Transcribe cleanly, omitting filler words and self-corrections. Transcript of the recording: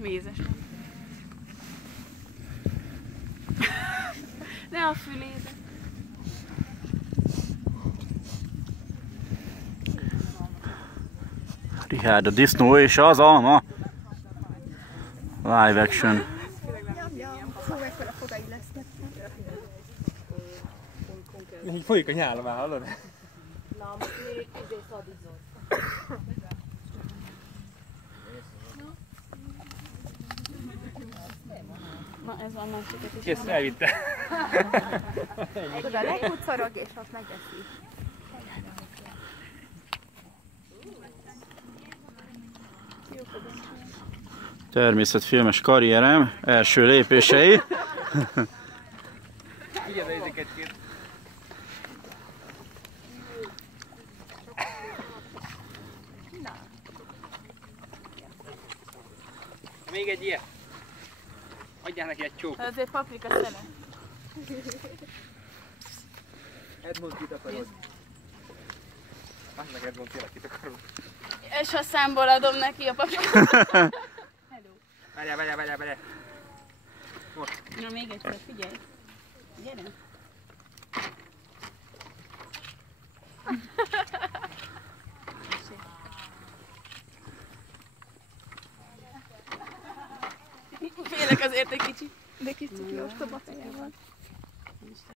Mézes van. Ne a fülébe. Richard a disznó és az alma. Live action. Fú, mekkora fogai lesznek. Így folyik a nyála már, hallod? Na, most még szadizott. Na ez van másiket is. Kész, elvitte. Oda lekucorog és ott megeszi. Természetfilmes karrierem első lépései. Figyelj, ezeket két. Még egy ilyen. Adjál neki egy csók. Azért paprika szere. Edmond kit akarod? Azt meg Edmond tényleg kit akarod. És a számból adom neki a paprikát. Várjál. Most. Na még egyszer, figyelj. Gyere. Félek azért egy kicsit. De kicsit ostoba feje van.